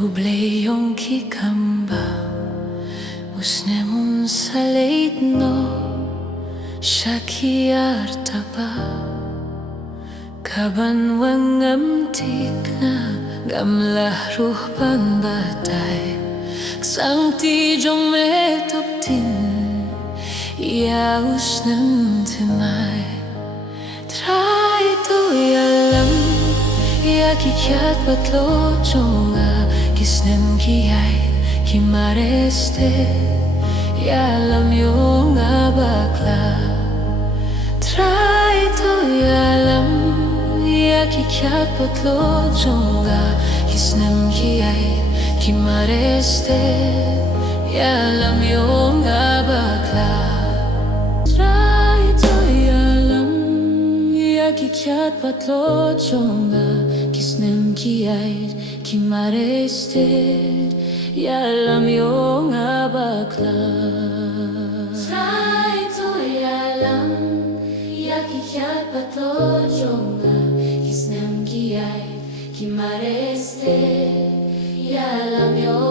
Ubleyong kikamba Snem sa late no Shakiyar tapa Kaban wangam tikna Gamlah ruh panbatay Ksang ti jong metoptin Ya Snem Thymmai Trai to Ialam Ya kikyat batlo jonga Snem kiyay kimareste Ialam yung abakla Trai to Ialam Ya kikyat batlo jonga Snem kiyay kimareste Ialam yung abakla Trai to Ialam Ya kikyat batlo jonga Snem kiyay kimareste Ialam yung abakla Trai to Ialam Ya kikyat batlo jonga Snem kiyay kimareste Ialam yung